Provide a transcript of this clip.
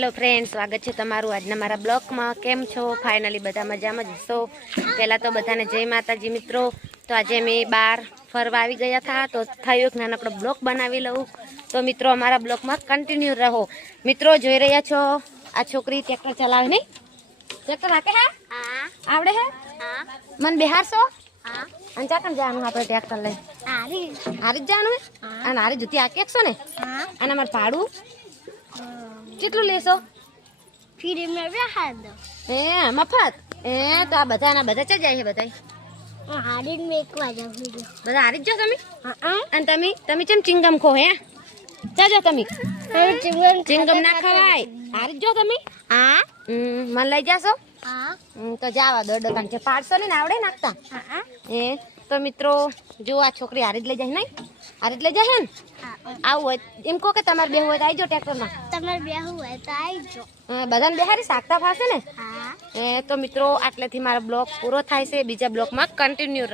Hello friend, સ્વાગત છે તમારું આજના મારા બ્લોગમાં. કેમ છો? ફાઇનલી બધા મજામાં જ હશો. પહેલાં તો બધાને જય માતાજી મિત્રો. તો આજે અમે બહાર ફરવા આવી ગયા હતા, તો થયું એક નાનકડો બ્લોગ બનાવી લઉં. તો મિત્રો અમારા બ્લોગમાં કન્ટિન્યુ રહો. મિત્રો જોઈ રહ્યા છો, આ છોકરી ટ્રેક્ટર ચલાવે નહીં? ટ્રેક્ટર હાકે હે? આવડે હે? મને બેહારશો? અને ચાકણ જવાનું આપણે ટ્રેક્ટર લઈ? હારી જ જવાનું હે? અને હારી જુતી હાકે એકશો ને? અને અમારે ભાડું કેટલું લેશો? ફીરે મેં બેહાર દો. એ મફત? તો આ બધા ચા જાય છે બધા? હારી મેં એકવાર જાઉં બધા હારી જ જો તમે? અને તમે કેમ ચિંગમ ખો હે? જાજો તમે. ચિંગમ ના ખવાય. હારી જ જો તમે? હા. મને લઈ જાશો? હા. તો જાવા દો દુકાન છે. પાડશો ને આવડે નાખતા? તો મિત્રો જો આ છોકરી હારી જ લઈ જાય નહીં? હારી જ લઈ જાય ને? આવું હોય એમ કહો કે તમારે બેહવું હોય તો આવી જાઓ ટ્રેક્ટરમાં. તમારે બેહવું હોય તો આવજો. બધાને બેહારી સાકતા ફાશે ને? હા. તો મિત્રો આટલેથી મારો બ્લોગ પૂરો થાય છે. બીજા બ્લોગમાં કન્ટિન્યુ